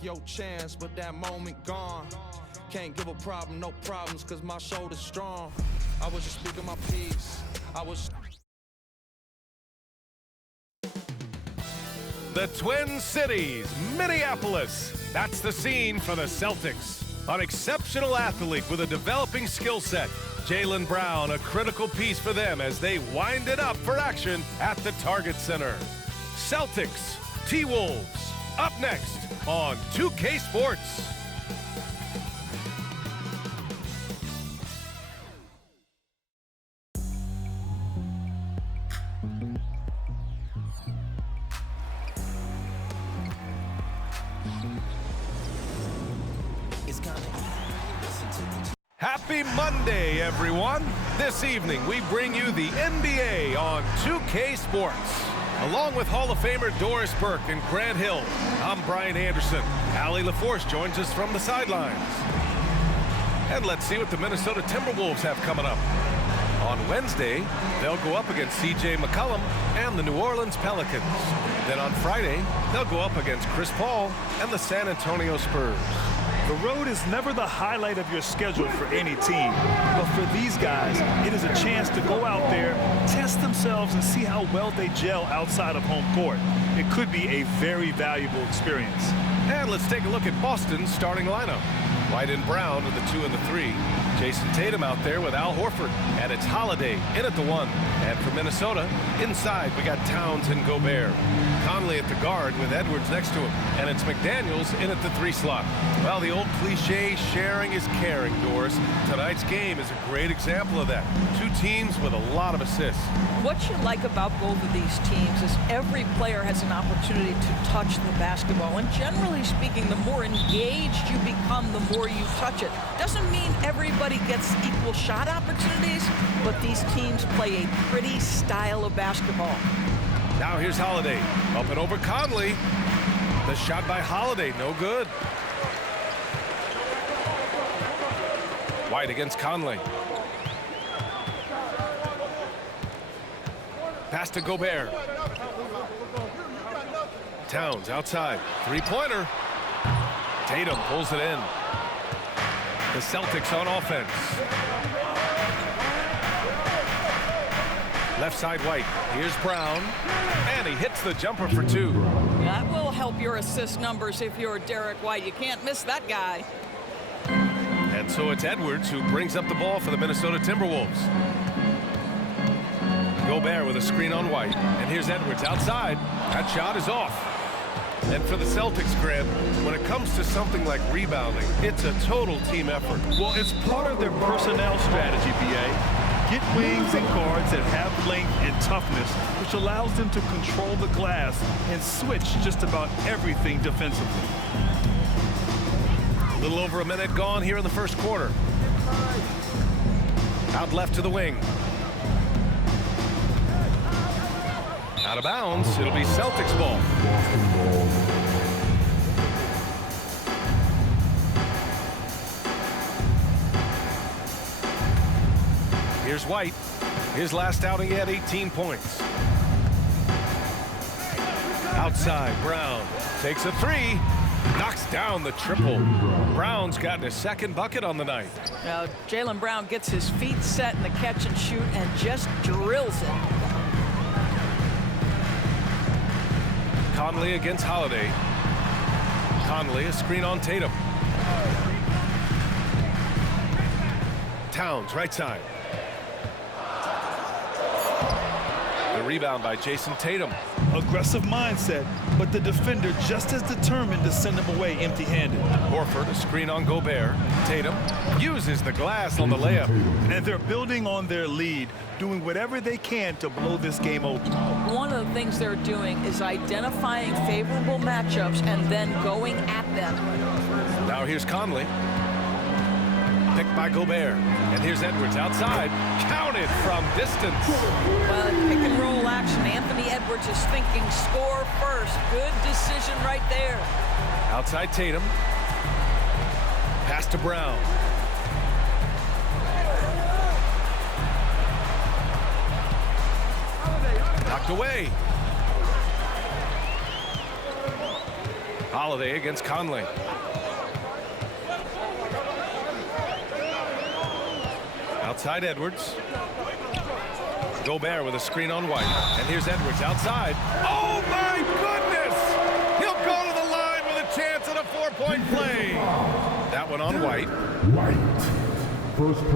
take your chance, but that moment gone. Can't give a problem, no problems, cause my shoulder's strong. I was just speaking my piece. The Twin Cities, Minneapolis. That's the scene for the Celtics. An exceptional athlete with a developing skill set. Jaylen Brown, a critical piece for them as they wind it up for action at the Target Center. Celtics T'Wolves, up next on 2K Sports. Happy Monday, everyone. This evening, we bring you the NBA on 2K Sports. Along with Hall of Famer Doris Burke and Grant Hill, I'm Brian Anderson. Allie LaForce joins us from the sidelines. And let's see what the Minnesota Timberwolves have coming up. On Wednesday, they'll go up against C.J. McCollum and the New Orleans Pelicans. Then on Friday, they'll go up against Chris Paul and the San Antonio Spurs. The road is never the highlight of your schedule for any team. But for these guys, it is a chance to go out there, test themselves, and see how well they gel outside of home court. It could be a very valuable experience. And let's take a look at Boston's starting lineup. White and Brown with the 2 and the 3. Jason Tatum out there with Al Horford. And it's Holiday in at the 1. And for Minnesota, inside we got Towns and Gobert. Conley at the guard with Edwards next to him. And it's McDaniels in at the 3 slot. Well, the old cliche, sharing is caring, Doris. Tonight's game is a great example of that. 2 teams with a lot of assists. What you like about both of these teams is every player has an opportunity to touch the basketball. And generally speaking, the more engaged you become, the more you touch it. Doesn't mean everybody gets equal shot opportunities, but these teams play a pretty style of basketball. Now here's Holiday. Up and over Conley. The shot by Holiday, no good. White against Conley. Pass to Gobert. Towns outside. 3-pointer. Tatum pulls it in. The Celtics on offense. Left side White. Here's Brown. And he hits the jumper for 2. That will help your assist numbers if you're Derek White. You can't miss that guy. And so it's Edwards who brings up the ball for the Minnesota Timberwolves. Gobert with a screen on White. And here's Edwards outside. That shot is off. And for the Celtics, Grant, when it comes to something like rebounding, it's a total team effort. Well, it's part of their personnel strategy, B.A. Get wings and guards that have length and toughness, which allows them to control the glass and switch just about everything defensively. A little over a minute gone here in the first quarter. Out left to the wing. Out of bounds. It'll be Celtics ball. Here's White. His last outing, he had 18 points. Outside, Brown takes a 3. Knocks down the triple. Brown's gotten his second bucket on the night. Now, Jaylen Brown gets his feet set in the catch and shoot and just drills it. Conley against Holiday. Conley, a screen on Tatum. Towns, right side. The rebound by Jason Tatum. Aggressive mindset, but the defender just as determined to send him away empty-handed. Horford, a screen on Gobert. Tatum uses the glass on the layup. And they're building on their lead, doing whatever they can to blow this game open. One of the things they're doing is identifying favorable matchups and then going at them. Now here's Conley. Picked by Gobert. And here's Edwards outside. Counted from distance. Well, pick and roll action. Anthony Edwards is thinking score first. Good decision right there. Outside Tatum. Pass to Brown. Knocked away. Holiday against Conley. Outside Edwards. Gobert with a screen on White. And here's Edwards outside. Oh my goodness! He'll go to the line with a chance at a 4-point play. That one on White.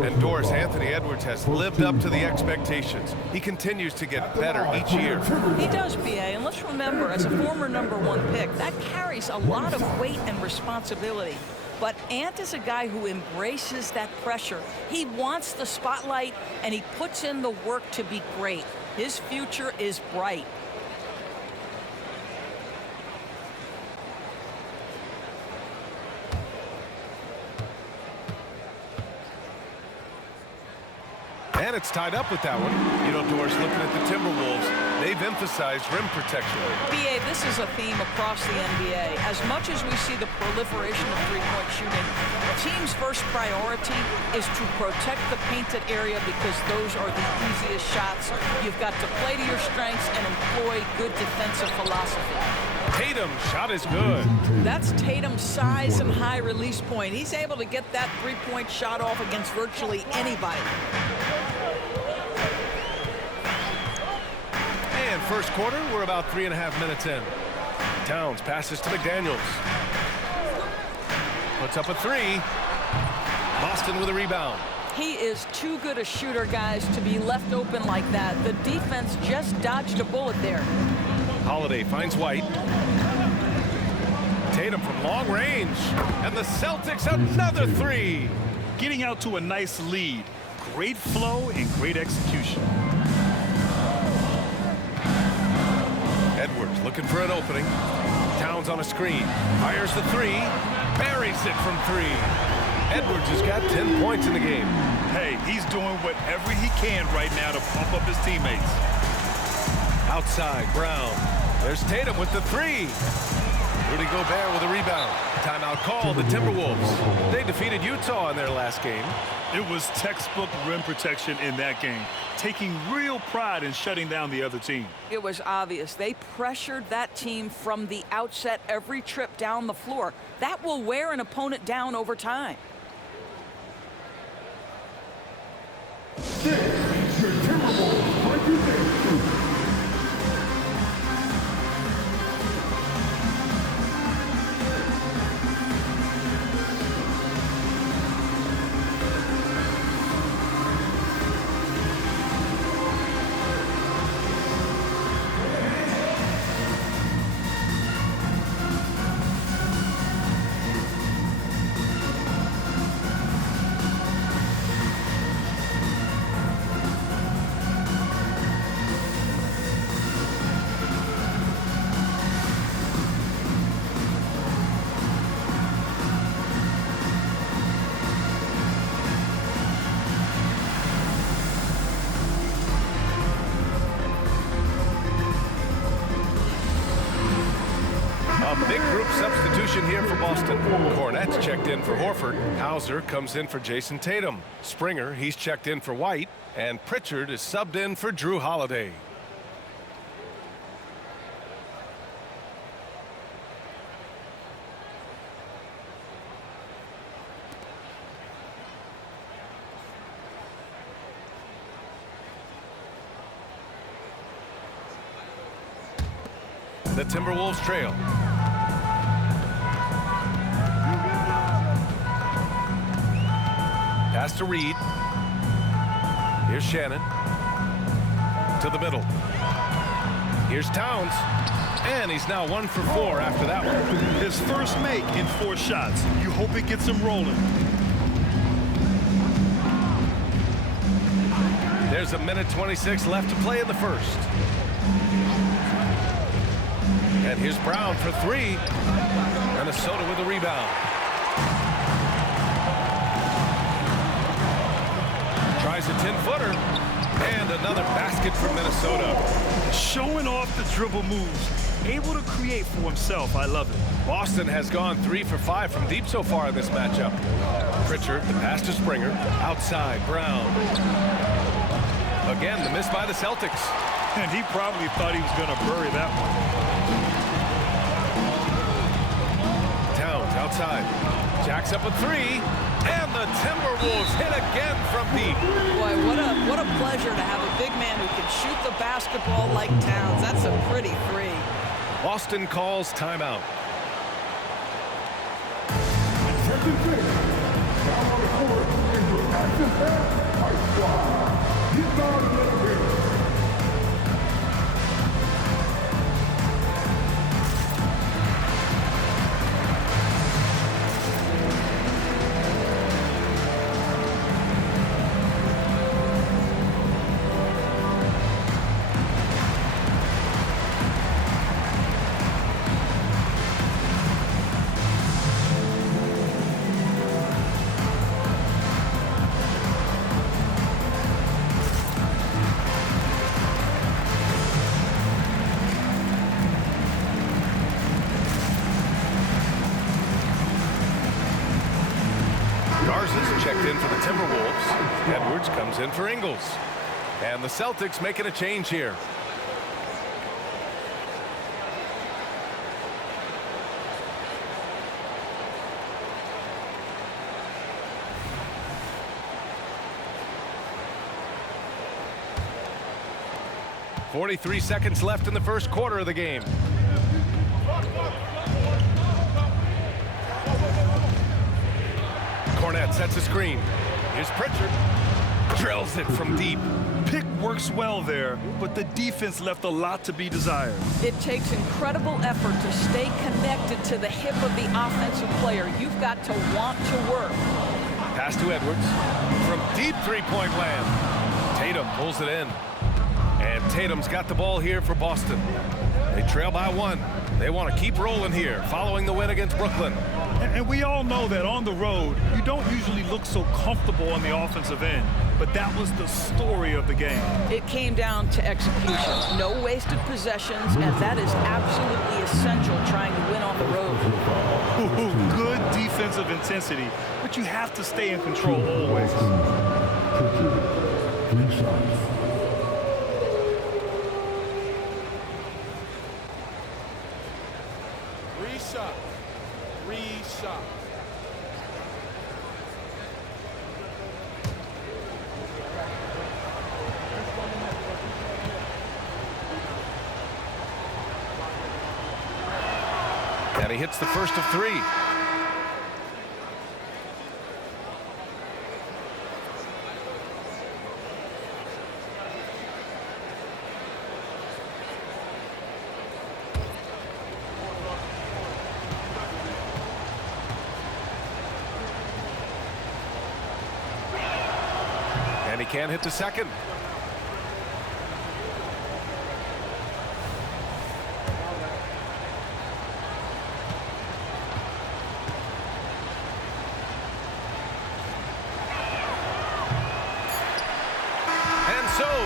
And Doris Anthony Edwards has lived up to the expectations. He continues to get better each year. He does, BA, and let's remember, as a former #1 pick, that carries a lot of weight and responsibility. But Ant is a guy who embraces that pressure. He wants the spotlight, and he puts in the work to be great. His future is bright. And it's tied up with that one. You know, Doris, looking at the Timberwolves, they've emphasized rim protection. BA, this is a theme across the NBA. As much as we see the proliferation of three-point shooting, the team's first priority is to protect the painted area because those are the easiest shots. You've got to play to your strengths and employ good defensive philosophy. Tatum's shot is good. That's Tatum's size and high release point. He's able to get that three-point shot off against virtually anybody. And first quarter, we're about 3.5 minutes in. Towns passes to McDaniels. Puts up a three. Boston with a rebound. He is too good a shooter, guys, to be left open like that. The defense just dodged a bullet there. Holiday finds White. Tatum from long range. And the Celtics another three. Getting out to a nice lead. Great flow and great execution. Edwards looking for an opening. Towns on a screen. Fires the three. Buries it from three. Edwards has got 10 points in the game. Hey, he's doing whatever he can right now to pump up his teammates. Outside, Brown. There's Tatum with the three. Rudy Gobert with a rebound. Timeout called, the Timberwolves. They defeated Utah in their last game. It was textbook rim protection in that game, taking real pride in shutting down the other team. It was obvious. They pressured that team from the outset every trip down the floor. That will wear an opponent down over time. Big group substitution here for Boston. Cornette's checked in for Horford. Hauser comes in for Jason Tatum. Springer, he's checked in for White. And Pritchard is subbed in for Drew Holiday. The Timberwolves trail. Pass to Reed. Here's Shannon. To the middle. Here's Towns. And he's now 1 for 4 after that one. His first make in 4 shots. You hope it gets him rolling. There's a minute 26 left to play in the first. And here's Brown for 3. Minnesota with a rebound. Tries a 10-footer. And another basket for Minnesota. Showing off the dribble moves. Able to create for himself. I love it. Boston has gone 3 for 5 from deep so far in this matchup. Pritchard, the pass to Springer. Outside, Brown. Again, the miss by the Celtics. And he probably thought he was going to bury that one. outside. Jacks up a three, and the Timberwolves hit again from deep. Boy, what a pleasure to have a big man who can shoot the basketball like Towns. That's a pretty three. Boston calls timeout. Checked in for the Timberwolves. Edwards comes in for Ingles. And the Celtics making a change here. .43 seconds left in the first quarter of the game. Cornette sets a screen. Here's Pritchard. Drills it from deep. Pick works well there, but the defense left a lot to be desired. It takes incredible effort to stay connected to the hip of the offensive player. You've got to want to work. Pass to Edwards. From deep three-point land. Tatum pulls it in. And Tatum's got the ball here for Boston. They trail by one. They want to keep rolling here, following the win against Brooklyn. And we all know that on the road, you don't usually look so comfortable on the offensive end. But that was the story of the game. It came down to execution. No wasted possessions, and that is absolutely essential trying to win on the road. Good defensive intensity, but you have to stay in control always. Reshot. And he hits the first of three. And he can't hit the second.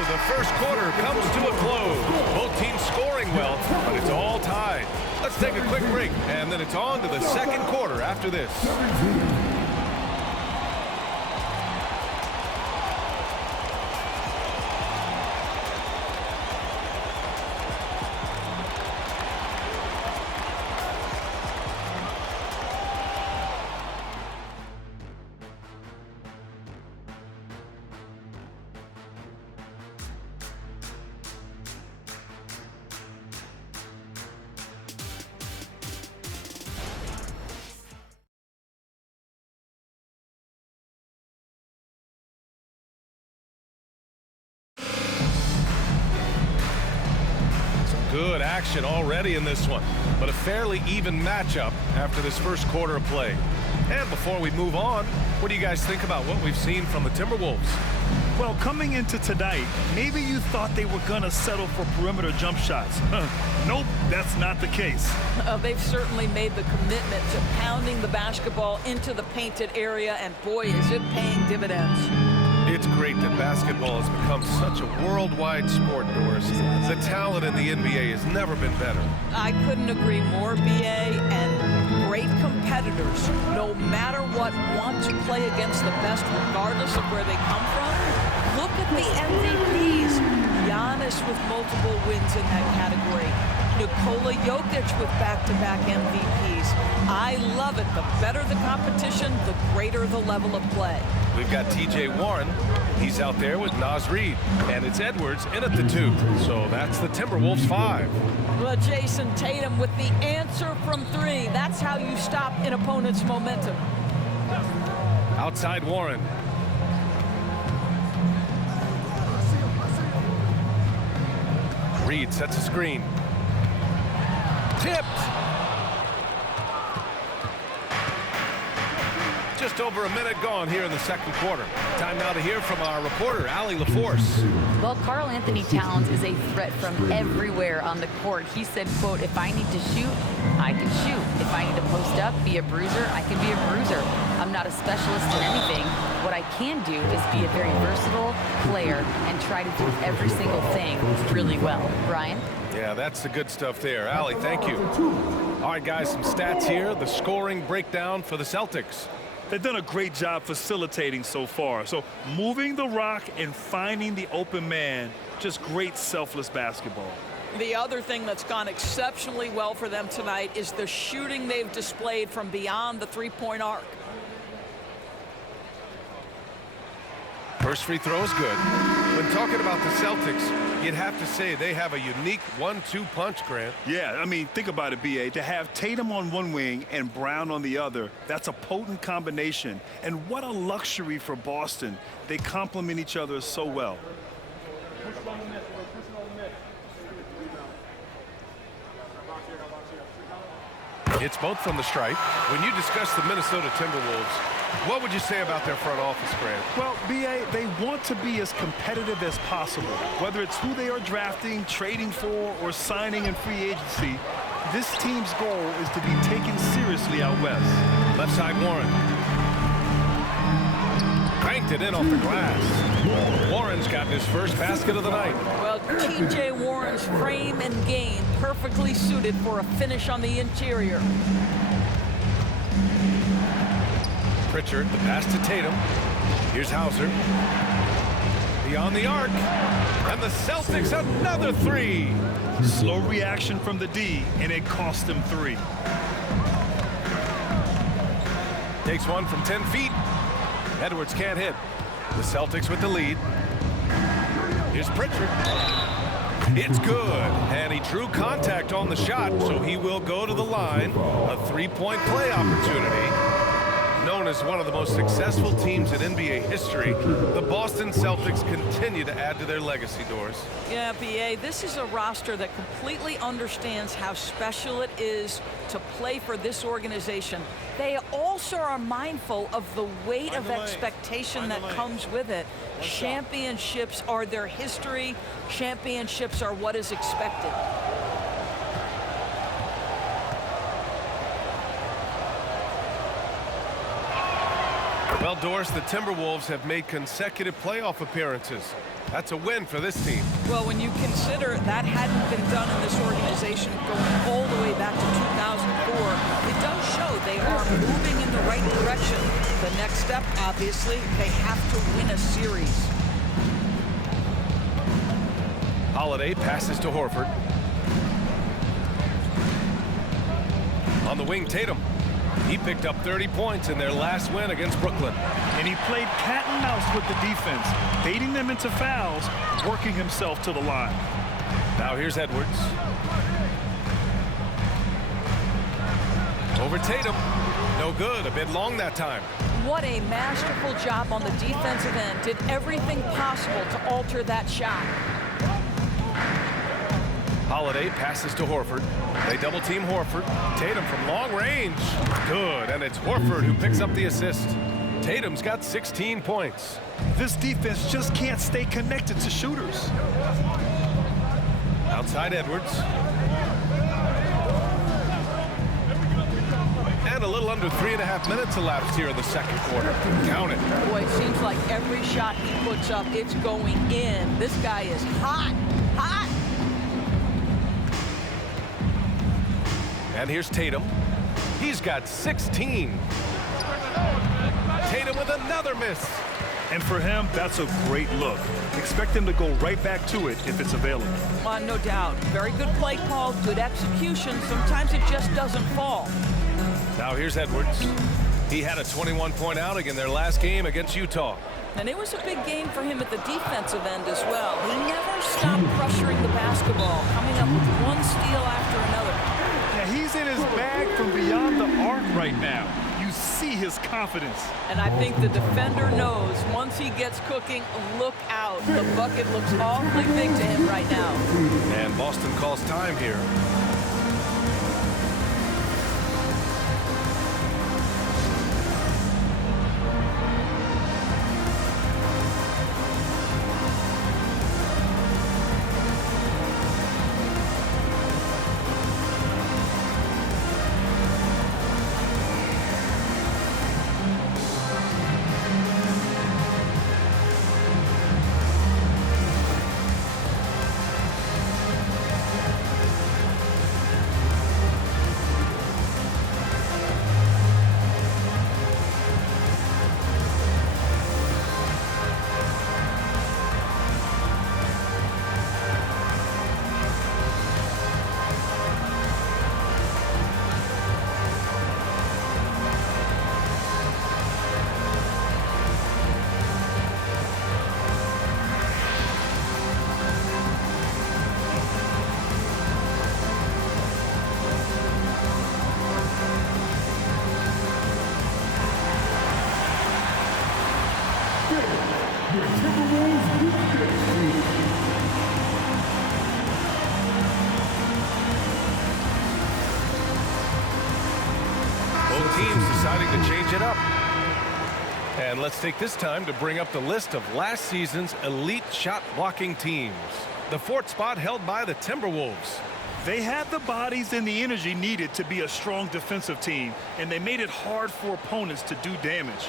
The first quarter comes to a close. Both teams scoring well, but it's all tied. Let's take a quick break, and then it's on to the second quarter after this. Good action already in this one, but a fairly even matchup after this first quarter of play. And before we move on, what do you guys think about what we've seen from the Timberwolves? Well, coming into tonight, maybe you thought they were going to settle for perimeter jump shots. Nope, that's not the case. They've certainly made the commitment to pounding the basketball into the painted area, and boy, is it paying dividends. It's great that basketball has become such a worldwide sport, Doris. The talent in the NBA has never been better. I couldn't agree more, BA, and great competitors, no matter what, want to play against the best regardless of where they come from. Look at the MVPs. Giannis with multiple wins in that category. Nikola Jokic with back-to-back MVPs. I love it. The better the competition, the greater the level of play. We've got TJ Warren. He's out there with Naz Reid. And it's Edwards in at the 2. So that's the Timberwolves 5. Well, Jason Tatum with the answer from 3. That's how you stop an opponent's momentum. Outside Warren. Reid sets a screen. Tipped. Just over a minute gone here in the second quarter. Time now to hear from our reporter, Allie LaForce. Well, Karl Anthony Towns is a threat from everywhere on the court. He said, quote, if I need to shoot, I can shoot. If I need to post up, be a bruiser, I can be a bruiser. I'm not a specialist in anything. What I can do is be a very versatile player and try to do every single thing really well. Brian? Yeah, that's the good stuff there. Allie, thank you. All right, guys, some stats here. The scoring breakdown for the Celtics. They've done a great job facilitating so far. So moving the rock and finding the open man, just great selfless basketball. The other thing that's gone exceptionally well for them tonight is the shooting they've displayed from beyond the three-point arc. First free throw is good. When talking about the Celtics, you'd have to say they have a unique 1-2 punch, Grant. Yeah, I mean, think about it, B.A. To have Tatum on one wing and Brown on the other, that's a potent combination. And what a luxury for Boston. They complement each other so well. It's both from the stripe. When you discuss the Minnesota Timberwolves, what would you say about their front office, Grant? Well, B.A., they want to be as competitive as possible. Whether it's who they are drafting, trading for, or signing in free agency, this team's goal is to be taken seriously out west. Left side, Warren. Banked it in off the glass. Warren's got his first basket of the night. Well, T.J. Warren's frame and game perfectly suited for a finish on the interior. Pritchard, the pass to Tatum. Here's Hauser. Beyond the arc. And the Celtics another 3. Slow reaction from the D, and it cost them 3. Takes one from 10 feet. Edwards can't hit. The Celtics with the lead. Here's Pritchard. It's good. And he drew contact on the shot, so he will go to the line. A 3-point play opportunity. Known as one of the most successful teams in NBA history, the Boston Celtics continue to add to their legacy, Doris. Yeah, B.A., this is a roster that completely understands how special it is to play for this organization. They also are mindful of the weight of expectation that comes with it. Championships are their history. Championships are what is expected. Well, Doris, the Timberwolves have made consecutive playoff appearances. That's a win for this team. Well, when you consider that hadn't been done in this organization going all the way back to 2004, it does show they are moving in the right direction. The next step, obviously, they have to win a series. Holiday passes to Horford. On the wing, Tatum. He picked up 30 points in their last win against Brooklyn. And he played cat and mouse with the defense, baiting them into fouls, working himself to the line. Now here's Edwards. Over Tatum. No good. A bit long that time. What a masterful job on the defensive end. Did everything possible to alter that shot. Holiday passes to Horford. They double team Horford. Tatum from long range. Good, and it's Horford who picks up the assist. Tatum's got 16 points. This defense just can't stay connected to shooters. Outside Edwards. And a little under 3.5 minutes elapsed here in the second quarter. Count it. Boy, it seems like every shot he puts up, it's going in. This guy is hot, hot. And here's Tatum. He's got 16. Tatum with another miss. And for him, that's a great look. Expect him to go right back to it if it's available. No doubt. Very good play call, good execution. Sometimes it just doesn't fall. Now here's Edwards. He had a 21-point outing in their last game against Utah. And it was a big game for him at the defensive end as well. He never stopped pressuring the basketball, coming up with one steal after another. Yeah, he's in his bag from beyond the arc right now. You see his confidence. And I think the defender knows once he gets cooking, look out. The bucket looks awfully big to him right now. And Boston calls time here. Both teams deciding to change it up. And let's take this time to bring up the list of last season's elite shot blocking teams. The fourth spot held by the Timberwolves. They had the bodies and the energy needed to be a strong defensive team, and they made it hard for opponents to do damage.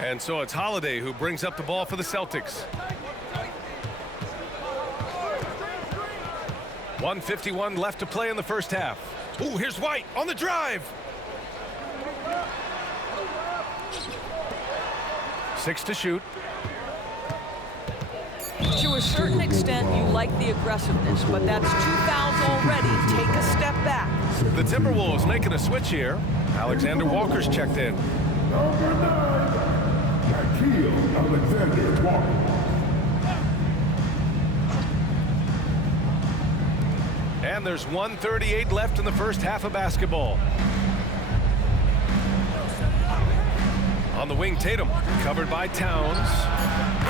And so it's Holiday who brings up the ball for the Celtics. 1:51 left to play in the first half. Ooh, here's White on the drive. 6 to shoot. To a certain extent, you like the aggressiveness, but that's 2 fouls already. Take a step back. The Timberwolves making a switch here. Alexander Walker's checked in. Number 9, Alexander Walker. And there's 1:38 left in the first half of basketball. On the wing, Tatum, covered by Towns.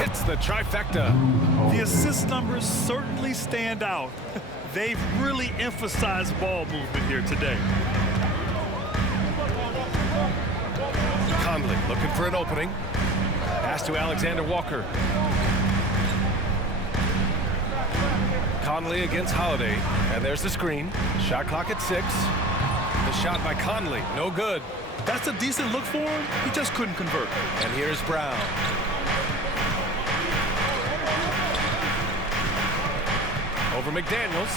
It's the trifecta. The assist numbers certainly stand out. They've really emphasized ball movement here today. Conley looking for an opening. Pass to Alexander Walker. Conley against Holiday. And there's the screen. Shot clock at 6. The shot by Conley, no good. That's a decent look for him. He just couldn't convert. And here's Brown. Over McDaniels.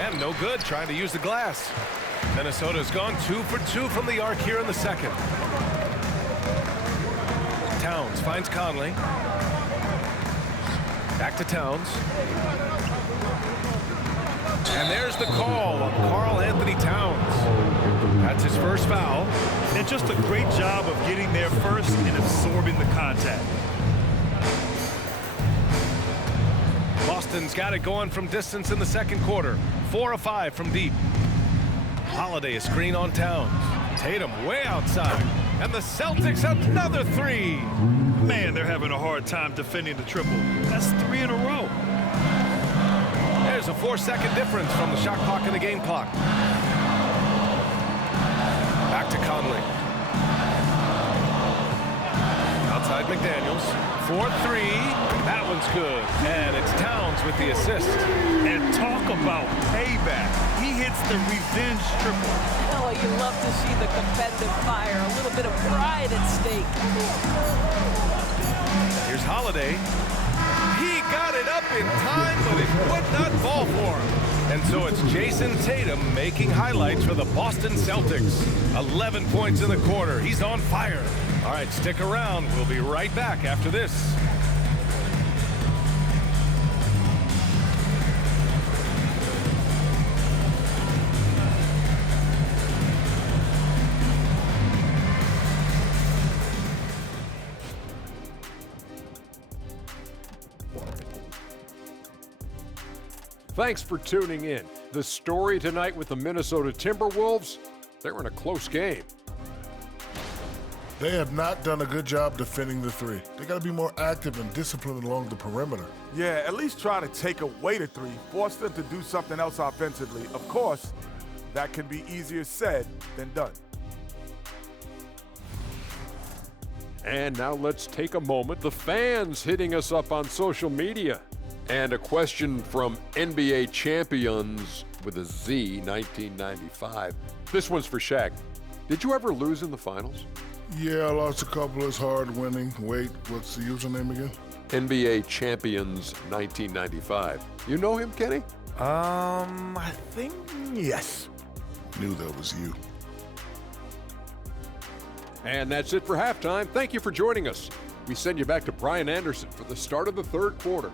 And no good, trying to use the glass. Minnesota's gone 2 for 2 from the arc here in the second. Towns finds Conley. Back to Towns. And there's the call on Karl Anthony Towns. That's his first foul. And just a great job of getting there first and absorbing the contact. Boston's got it going from distance in the second quarter. 4 of 5 from deep. Holiday a screen on Towns. Tatum way outside. And the Celtics another 3. Man, they're having a hard time defending the triple. That's 3 in a row. There's a 4-second difference from the shot clock and the game clock. Back to Conley. Outside McDaniels. 4-3. That one's good. And it's Towns with the assist. And talk about payback. He hits the revenge triple. Oh, you love to see the competitive fire. A little bit of pride at stake. Here's Holiday. got it up in time, but it would not fall for him. And so it's Jason Tatum making highlights for the Boston Celtics. 11 points in the quarter. He's on fire. All right, stick around. We'll be right back after this. Thanks for tuning in. The story tonight with the Minnesota Timberwolves, they were in a close game. They have not done a good job defending the three. They got to be more active and disciplined along the perimeter. Yeah, at least try to take away the three, force them to do something else offensively. Of course, that can be easier said than done. And now let's take a moment. The fans hitting us up on social media. And a question from NBA champions with a Z, 1995. This one's for Shaq. Did you ever lose in the finals? Yeah, I lost a couple. It's hard winning. Wait, what's the username again? NBA champions, 1995. You know him, Kenny? I think yes. Knew that was you. And that's it for halftime. Thank you for joining us. We send you back to Brian Anderson for the start of the third quarter.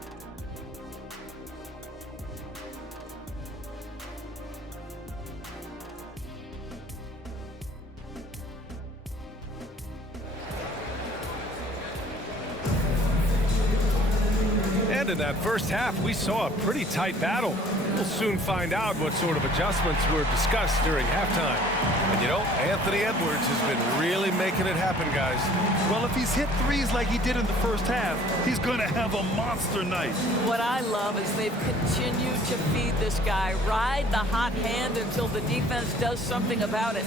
In that first half, we saw a pretty tight battle. We'll soon find out what sort of adjustments were discussed during halftime. And you know, Anthony Edwards has been really making it happen, guys. Well, if he's hit threes like he did in the first half, he's going to have a monster night. What I love is they've continued to feed this guy, ride the hot hand until the defense does something about it.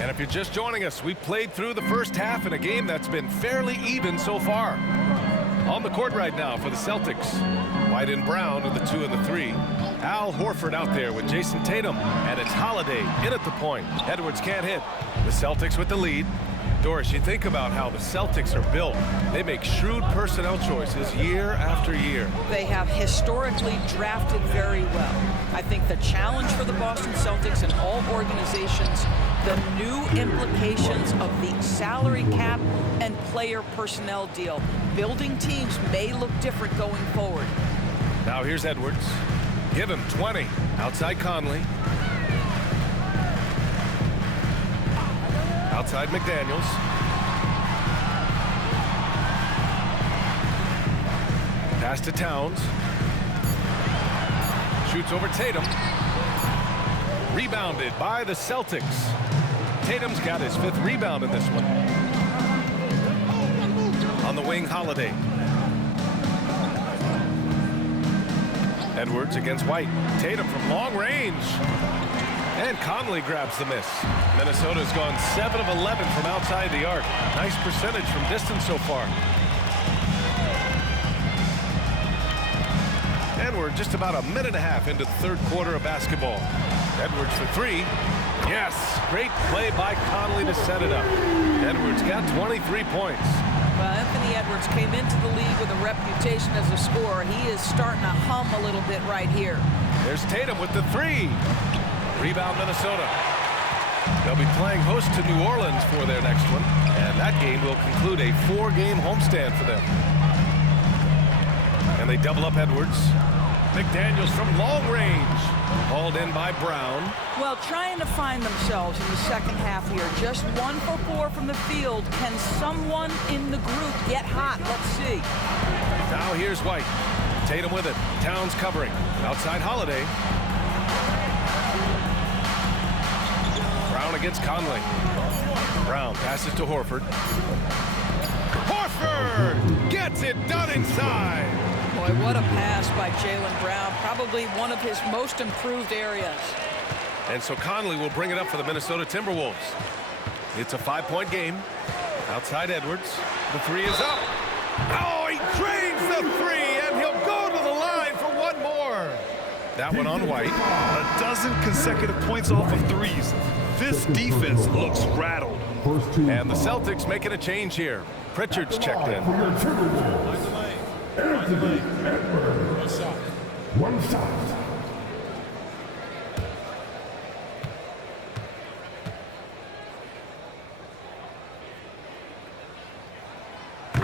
And if you're just joining us, we played through the first half in a game that's been fairly even so far. On the court right now for the Celtics, White and Brown are the 2 and the 3. Al Horford out there with Jason Tatum, and it's Holiday in at the point. Edwards can't hit. The Celtics with the lead. Doris, you think about how the Celtics are built. They make shrewd personnel choices year after year. They have historically drafted very well. I think the challenge for the Boston Celtics and all organizations, the new implications of the salary cap and player personnel deal. Building teams may look different going forward. Now here's Edwards. Give him 20. Outside Conley. Outside McDaniels. Pass to Towns. Shoots over Tatum. Rebounded by the Celtics. Tatum's got his 5th rebound in this one. On the wing, Holiday. Edwards against White. Tatum from long range. And Conley grabs the miss. Minnesota's gone 7 of 11 from outside the arc. Nice percentage from distance so far. And we're just about a minute and a half into the third quarter of basketball. Edwards for 3. Yes, great play by Conley to set it up. Edwards got 23 points. Well, Anthony Edwards came into the league with a reputation as a scorer. He is starting to hum a little bit right here. There's Tatum with the 3. Rebound Minnesota. They'll be playing host to New Orleans for their next one, and that game will conclude a 4-game homestand for them. And they double up Edwards. McDaniels from long range. Hauled in by Brown. Well, trying to find themselves in the second half here. Just 1 for 4 from the field. Can someone in the group get hot? Let's see. Now here's White. Tatum with it. Towns covering. Outside Holiday. Brown against Conley. Brown passes to Horford. Horford gets it done inside. Boy, what a pass by Jaylen Brown. Probably one of his most improved areas. And so Conley will bring it up for the Minnesota Timberwolves. It's a 5-point game. Outside Edwards. The 3 is up. Oh, he drains the 3, and he'll go to the line for 1 more. That one on White. A dozen consecutive points off of threes. This defense looks rattled. And the Celtics making a change here. Pritchard's checked in. Anthony Edwards. One shot.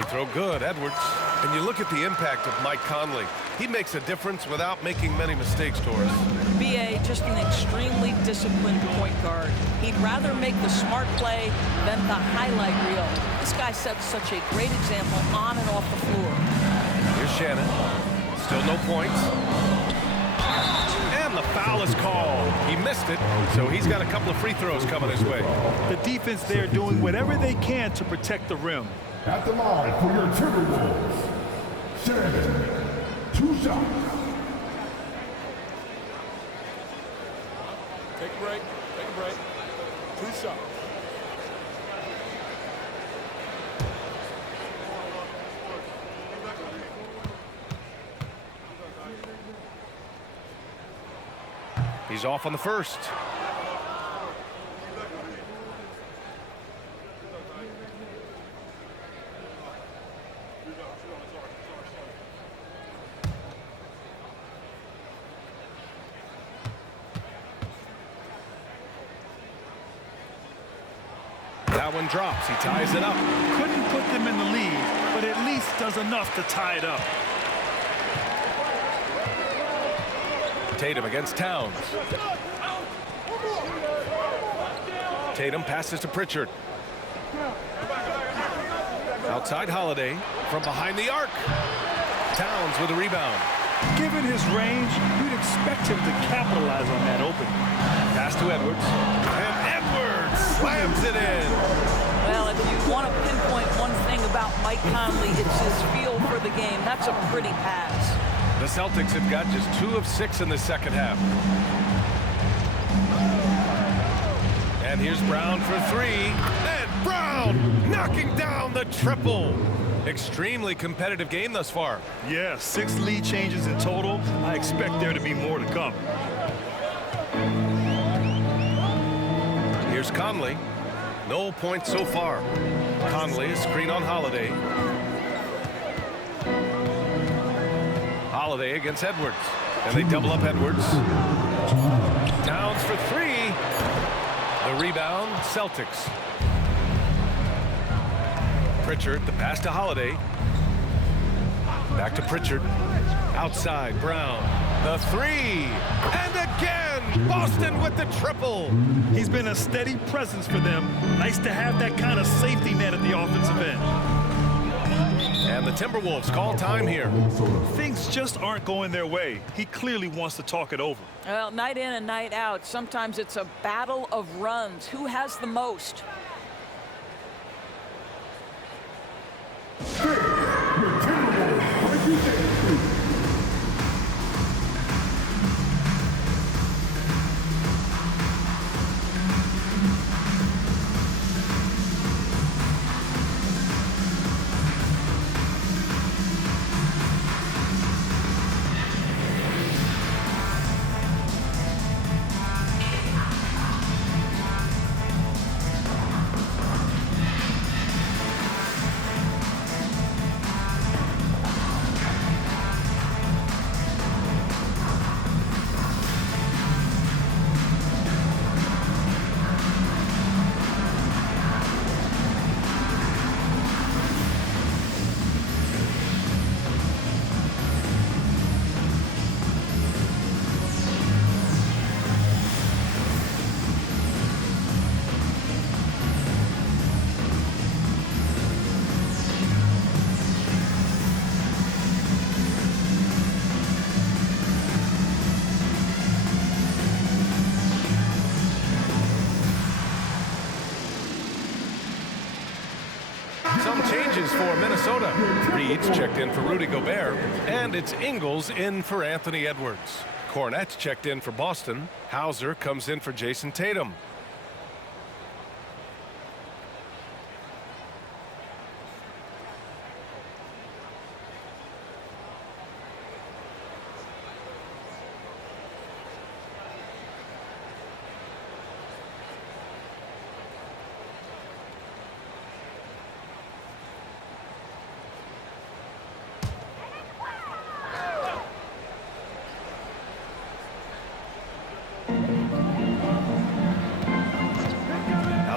Throw good, Edwards. And you look at the impact of Mike Conley. He makes a difference without making many mistakes, Doris. B.A. just an extremely disciplined point guard. He'd rather make the smart play than the highlight reel. This guy sets such a great example on and off the floor. Here's Shannon. Still no points. And the foul is called. He missed it, so he's got a couple of free throws coming his way. The defense there doing whatever they can to protect the rim. At the line for your Timberwolves, Shannon, 2 shots. Take a break. 2 shots. He's off on the first. That one drops. He ties it up. Couldn't put them in the lead, but at least does enough to tie it up. Tatum against Towns. Tatum passes to Pritchard. Outside Holiday from behind the arc. Towns with a rebound. Given his range, you'd expect him to capitalize on that opening. Pass to Edwards. And Edwards slams it in. Well, if you want to pinpoint one thing about Mike Conley, it's his feel for the game. That's a pretty pass. The Celtics have got just 2 of 6 in the second half. And here's Brown for 3. And Brown knocking down the triple. Extremely competitive game thus far. Yeah, 6 lead changes in total. I expect there to be more to come. Here's Conley. No points so far. Conley, a screen on Holiday. Holiday against Edwards. And they double up Edwards. Towns for 3. The rebound, Celtics. Pritchard, the pass to Holiday. Back to Pritchard. Outside, Brown. The 3. And again, Boston with the triple. He's been a steady presence for them. Nice to have that kind of safety net at the offensive end. And the Timberwolves call time here. Things just aren't going their way. He clearly wants to talk it over. Well, night in and night out, sometimes it's a battle of runs. Who has the most? Some changes for Minnesota. Reed's checked in for Rudy Gobert, and it's Ingles in for Anthony Edwards. Cornette's checked in for Boston. Hauser comes in for Jason Tatum.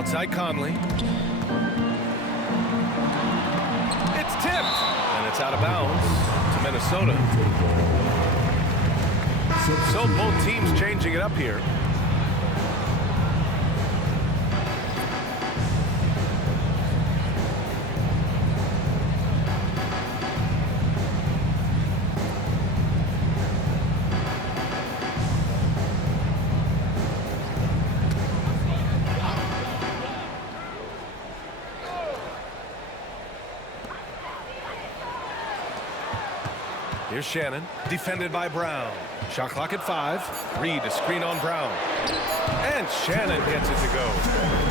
Outside Conley. It's tipped, and it's out of bounds to Minnesota. So both teams changing it up here. Here's Shannon, defended by Brown. Shot clock at 5. Reed a screen on Brown. And Shannon gets it to go.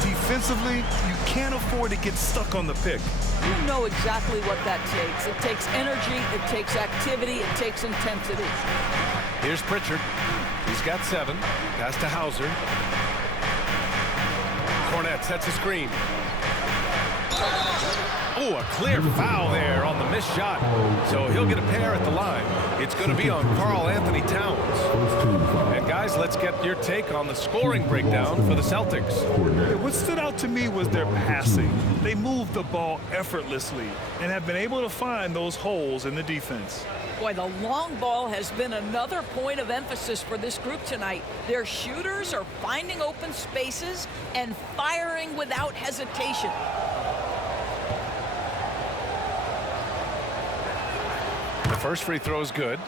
Defensively, you can't afford to get stuck on the pick. You know exactly what that takes. It takes energy, it takes activity, it takes intensity. Here's Pritchard. He's got 7. Pass to Hauser. Cornette sets a screen. Oh, a clear foul there on the missed shot. So he'll get a pair at the line. It's going to be on Karl Anthony Towns. And guys, let's get your take on the scoring breakdown for the Celtics. What stood out to me was their passing. They moved the ball effortlessly and have been able to find those holes in the defense. Boy, the long ball has been another point of emphasis for this group tonight. Their shooters are finding open spaces and firing without hesitation. The first free throw is good.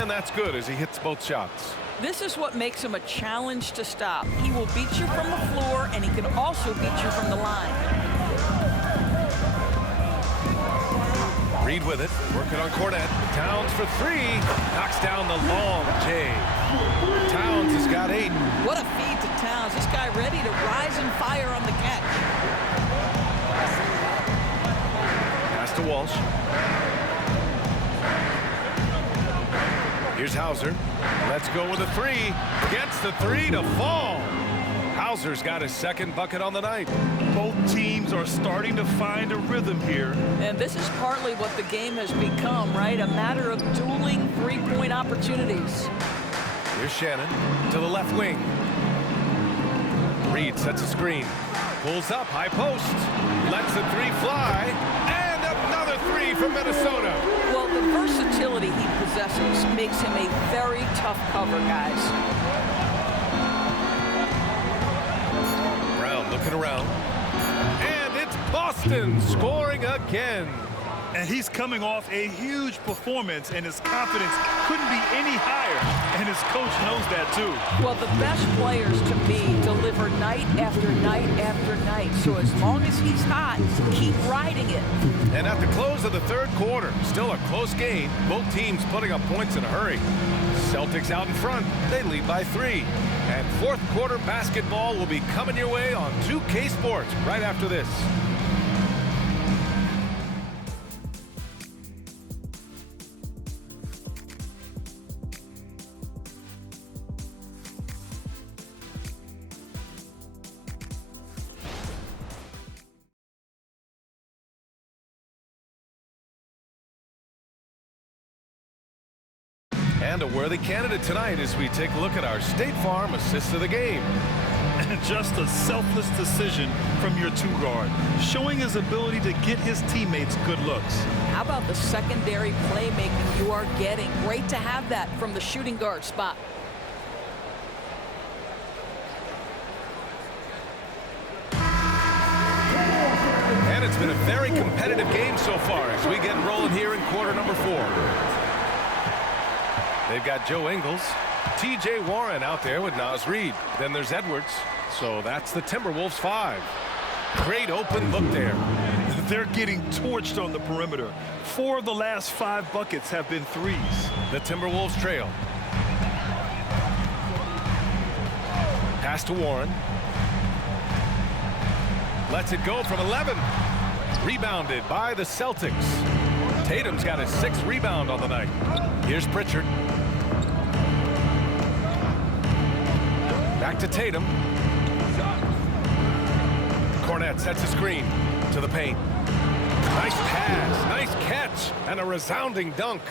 And that's good as he hits both shots. This is what makes him a challenge to stop. He will beat you from the floor, and he can also beat you from the line. Reed with it, working on Cornette. Towns for 3, knocks down the long J. Towns has got 8. What a feed to Towns. This guy ready to rise and fire on the catch. Pass to Walsh. Here's Hauser. Let's go with a 3. Gets the 3 to fall. Hauser's got his second bucket on the night. Both teams are starting to find a rhythm here. And this is partly what the game has become, right? A matter of dueling three-point opportunities. Here's Shannon to the left wing. Reed sets a screen. Pulls up, high post. Lets the 3 fly. And another 3 from Minnesota. Well, the versatility he possesses makes him a very tough cover, guys. Brown looking around. And it's Boston scoring again. And he's coming off a huge performance, and his confidence couldn't be any higher. And his coach knows that, too. Well, the best players, to me, deliver night after night after night. So as long as he's hot, keep riding it. And at the close of the third quarter, still a close game. Both teams putting up points in a hurry. Celtics out in front. They lead by 3. And fourth quarter basketball will be coming your way on 2K Sports right after this. And a worthy candidate tonight as we take a look at our State Farm assist of the game. And just a selfless decision from your 2-guard, showing his ability to get his teammates good looks. How about the secondary playmaking you are getting? Great to have that from the shooting guard spot. And it's been a very competitive game so far as we get rolling here in quarter number 4. They've got Joe Ingles, T.J. Warren out there with Naz Reid. Then there's Edwards. So that's the Timberwolves 5. Great open look there. They're getting torched on the perimeter. 4 of the last 5 buckets have been threes. The Timberwolves trail. Pass to Warren. Lets it go from 11. Rebounded by the Celtics. Tatum's got his 6th rebound on the night. Here's Pritchard. Back to Tatum. Cornette sets a screen to the paint. Nice pass, nice catch, and a resounding dunk.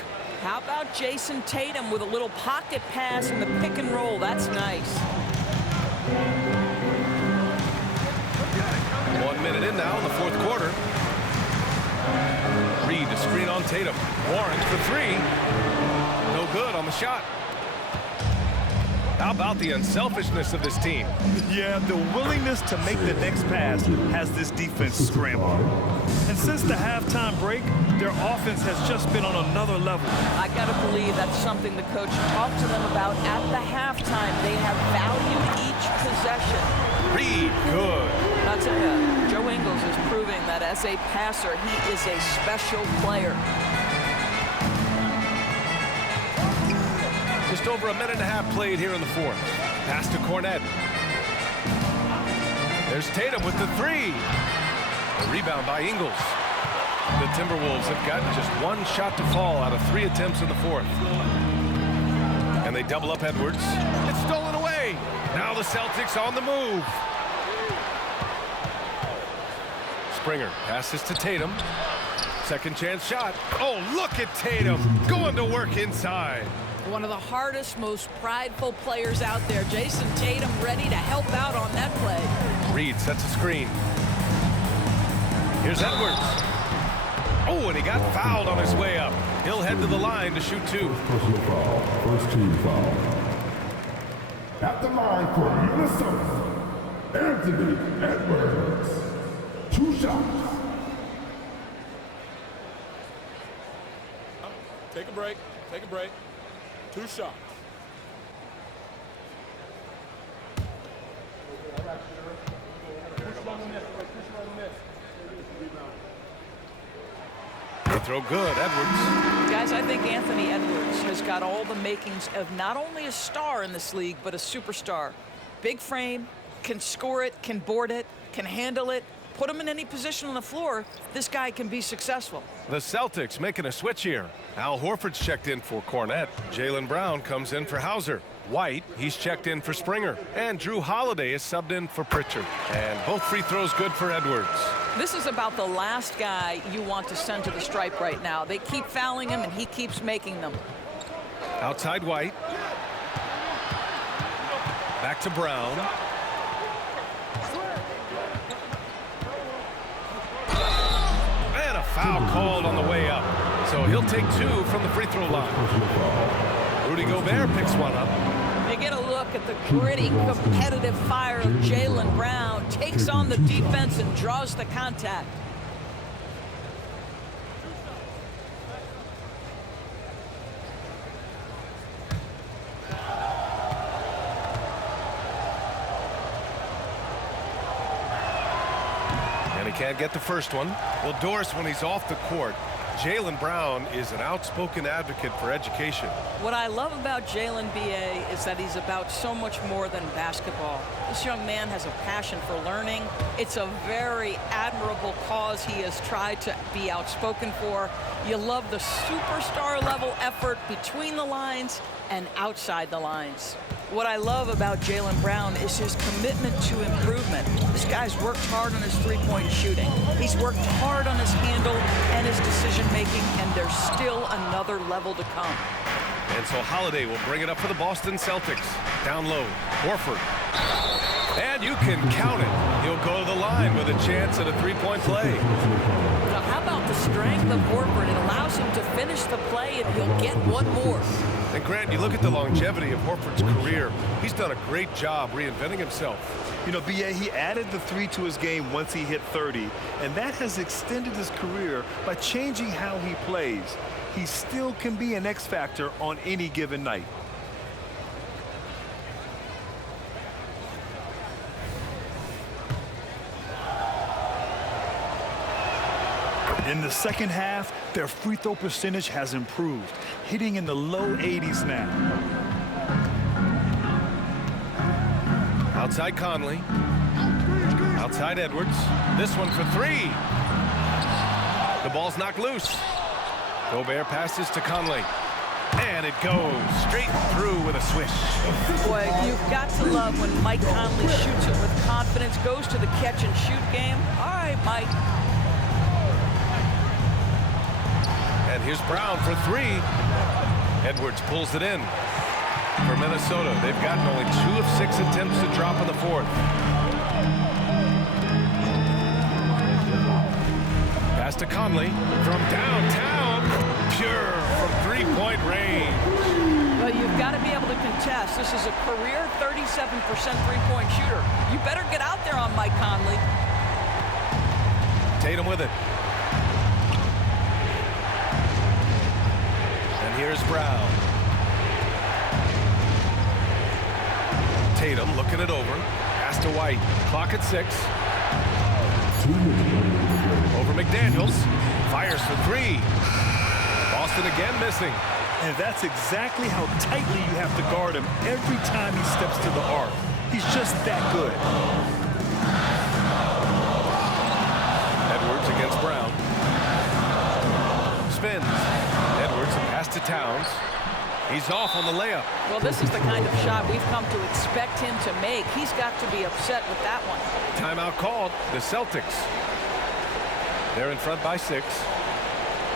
How about Jason Tatum with a little pocket pass in the pick and roll? That's nice. 1 minute in now in the 4th quarter. Reed to screen on Tatum. Warren for 3. No good on the shot. How about the unselfishness of this team? Yeah, the willingness to make the next pass has this defense scrambled. And since the halftime break, their offense has just been on another level. I got to believe that's something the coach talked to them about at the halftime. They have valued each possession. Reed, good. I'll tell you, Joe Ingles is proving that as a passer, he is a special player. Just over a minute and a half played here in the 4th. Pass to Cornette. There's Tatum with the 3. A rebound by Ingles. The Timberwolves have gotten just 1 shot to fall out of 3 attempts in the 4th. And they double up Edwards. It's stolen away. Now the Celtics on the move. Springer passes to Tatum. Second chance shot. Oh, look at Tatum going to work inside. One of the hardest, most prideful players out there. Jason Tatum ready to help out on that play. Reed sets a screen. Here's Edwards. Oh, and he got fouled on his way up. He'll head to the line to shoot 2. Personal foul. First team foul. At the line for Minnesota, Anthony Edwards. 2 shots. Take a break. Take a break. 2 shots. They throw good, Edwards. Guys, I think Anthony Edwards has got all the makings of not only a star in this league, but a superstar. Big frame, can score it, can board it, can handle it. Put him in any position on the floor, this guy can be successful. The Celtics making a switch here. Al Horford's checked in for Cornette. Jaylen Brown comes in for Hauser. White, he's checked in for Springer. And Drew Holiday is subbed in for Pritchard. And both free throws good for Edwards. This is about the last guy you want to send to the stripe right now. They keep fouling him, and he keeps making them. Outside White. Back to Brown. And a foul called on the way up. So he'll take 2 from the free throw line. Rudy Gobert picks one up. You get a look at the gritty, competitive fire of Jaylen Brown. Takes on the defense and draws the contact. And he can't get the first one. Well, Doris, when he's off the court, Jaylen Brown is an outspoken advocate for education. What I love about Jaylen, B.A., is that he's about so much more than basketball. This young man has a passion for learning. It's a very admirable cause he has tried to be outspoken for. You love the superstar level effort between the lines and outside the lines. What I love about Jaylen Brown is his commitment to improvement. This guy's worked hard on his three-point shooting. He's worked hard on his handle and his decision-making, and there's still another level to come. And so Holiday will bring it up for the Boston Celtics. Down low, Horford. And you can count it. He'll go to the line with a chance at a three-point play. Now, how about the strength of Horford? It allows him to finish the play, and he'll get one more. And Grant, you look at the longevity of Horford's career. He's done a great job reinventing himself. You know, B.A., he added the 3 to his game once he hit 30, and that has extended his career by changing how he plays. He still can be an X factor on any given night. In the second half, their free throw percentage has improved, hitting in the low 80s now. Outside Conley. Outside Edwards. This one for 3. The ball's knocked loose. Gobert passes to Conley. And it goes straight through with a swish. Boy, you've got to love when Mike Conley shoots it with confidence, goes to the catch and shoot game. All right, Mike. And here's Brown for three. Edwards pulls it in for Minnesota. They've gotten only 2 of 6 attempts to drop in the fourth. Pass to Conley from downtown. Pure from three-point range. Well, you've got to be able to contest. This is a career 37% three-point shooter. You better get out there on Mike Conley. Tatum with it. And here's Brown. Tatum looking it over. Pass to White. Clock at 6. Over McDaniels. Fires for three. Boston again missing. And that's exactly how tightly you have to guard him every time he steps to the arc. He's just that good. Edwards against Brown. Spins. Edwards, a pass to Towns. He's off on the layup. Well, this is the kind of shot we've come to expect him to make. He's got to be upset with that one. Timeout called. The Celtics. They're in front by 6.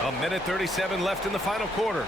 A minute 37 left in the final quarter.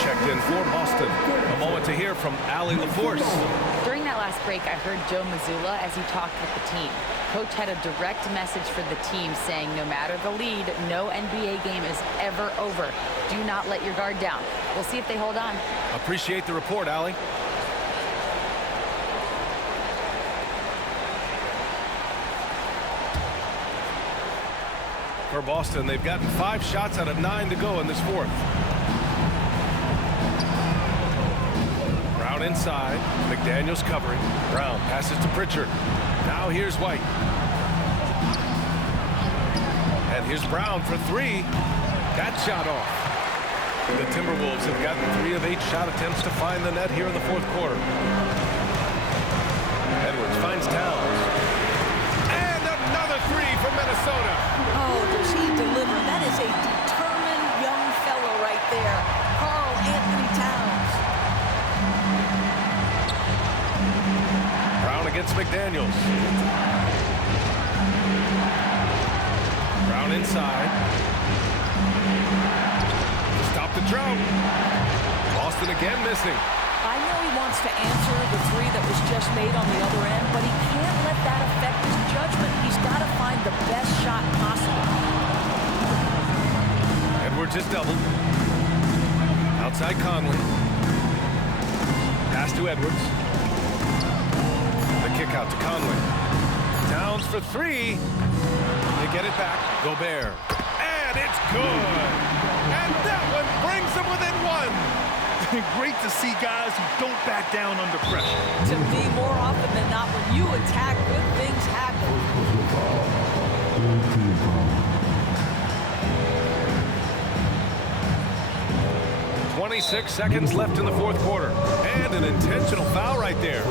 Checked in for Boston. A moment to hear from Allie LaForce. During that last break, I heard Joe Mazzulla as he talked with the team. Coach had a direct message for the team saying no matter the lead, no NBA game is ever over. Do not let your guard down. We'll see if they hold on. Appreciate the report, Allie. For Boston, they've gotten 5 shots out of 9 to go in this fourth. Brown inside. McDaniels covering. Brown passes to Pritchard. Now here's White. And here's Brown for 3. That shot off. The Timberwolves have gotten 3 of 8 shot attempts to find the net here in the fourth quarter. Edwards finds Towns. And another 3 for Minnesota. Oh, does he deliver? That is a determined young fellow right there. Karl Anthony Towns. Brown against McDaniels. Brown inside. To stop the drought. Boston again missing. I know he wants to answer the 3 that was just made on the other end, but he can't let that affect his judgment. He's got to find the best shot possible. Edwards is doubled. Outside Conley. Pass to Edwards. The kick out to Conley. Towns for 3. They get it back. Gobert. And it's good. And that one brings them within 1. Great to see guys who don't back down under pressure. To me, more often than not, when you attack, good things happen. 26 seconds left in the fourth quarter. And an intentional foul right there.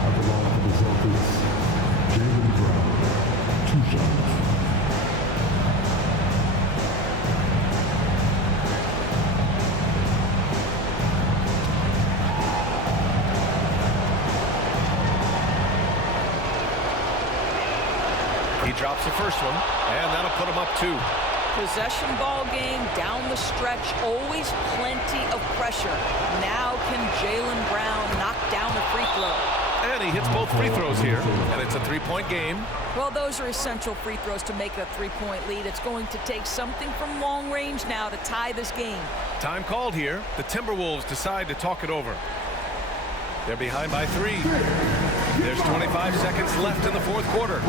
I belong to the Celtics. He drops the first one, and that'll put him up 2. Possession ball game, down the stretch, always plenty of pressure. Now can Jaylen Brown knock down a free throw? And he hits both free throws here, and it's a 3-point game. Well, those are essential free throws to make a 3-point lead. It's going to take something from long range now to tie this game. Time called here. The Timberwolves decide to talk it over. They're behind by 3. There's 25 seconds left in the fourth quarter.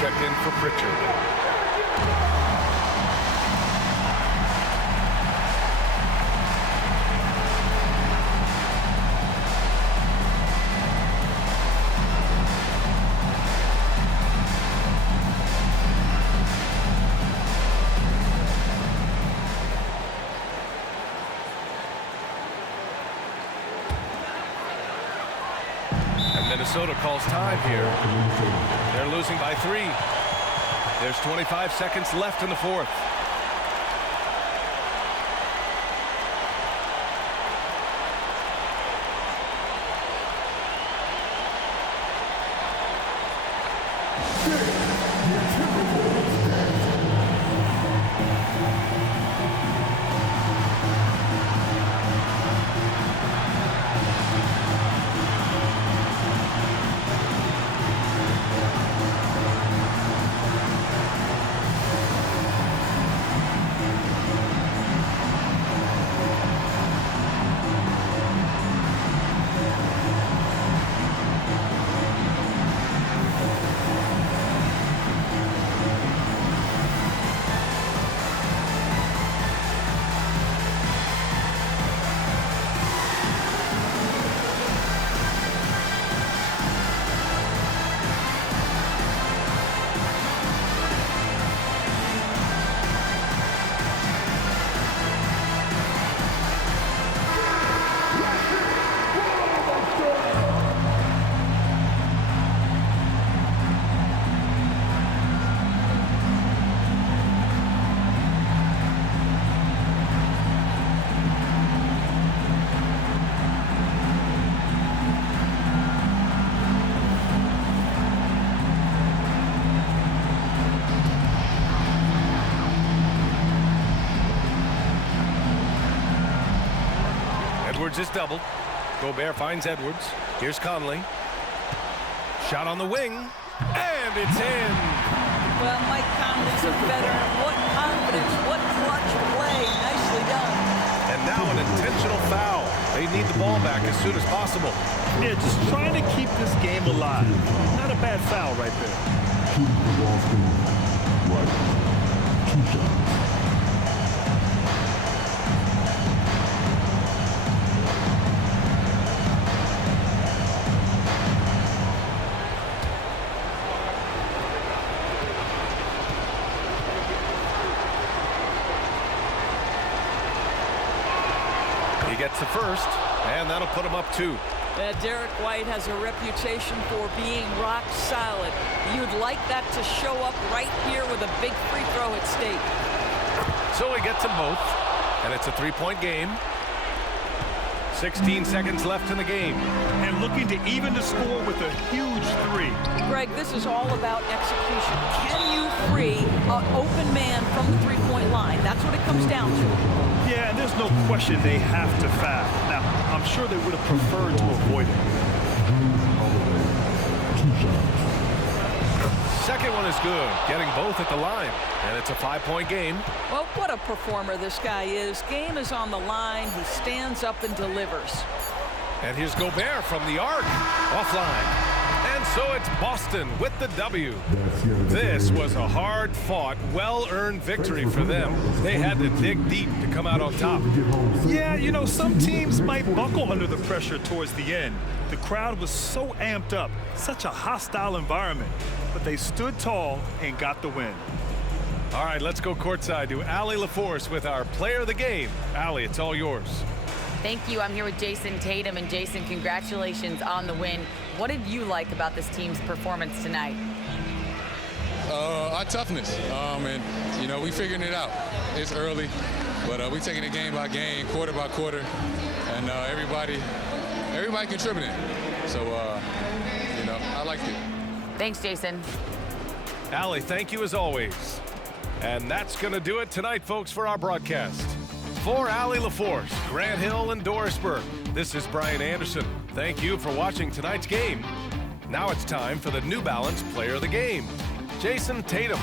Checked in for Pritchard. Minnesota calls time here. They're losing by 3. There's 25 seconds left in the fourth. Edwards is doubled. Gobert finds Edwards. Here's Conley. Shot on the wing, and it's in. Well, Mike Conley's a veteran. What confidence, what clutch play. Nicely done. And now an intentional foul. They need the ball back as soon as possible. Yeah, just trying to keep this game alive. Not a bad foul right there. Shooting the ball screen. Right. 2 shots. Gets the first, and that'll put him up 2. Derek White has a reputation for being rock solid. You'd like that to show up right here with a big free throw at stake. So he gets them both, and it's a 3-point game. 16 seconds left in the game. And looking to even the score with a huge 3. Greg, this is all about execution. Can you free an open man from the three-point line? That's what it comes down to. Yeah, and there's no question they have to foul. Now, I'm I'm sure they would have preferred to avoid it. 2 shots. Second one is good, getting both at the line. And it's a 5-point game. Well, what a performer this guy is. Game is on the line. He stands up and delivers. And here's Gobert from the arc, offline. And so it's Boston with the W. This was a hard-fought, well-earned victory for them. They had to dig deep to come out on top. Yeah, you know, some teams might buckle under the pressure towards the end. The crowd was so amped up, such a hostile environment. But they stood tall and got the win. All right, let's go courtside to Allie LaForce with our player of the game. Allie, it's all yours. Thank you. I'm here with Jason Tatum. And Jason, congratulations on the win. What did you like about this team's performance tonight? Our toughness. And, you know, we figuring it out. It's early, but we taking it game by game, quarter by quarter. And everybody contributing. So, you know, I liked it. Thanks, Jason. Allie, thank you as always. And that's going to do it tonight, folks, for our broadcast. For Allie LaForce, Grant Hill, and Doris Burke, this is Brian Anderson. Thank you for watching tonight's game. Now it's time for the New Balance Player of the Game, Jason Tatum.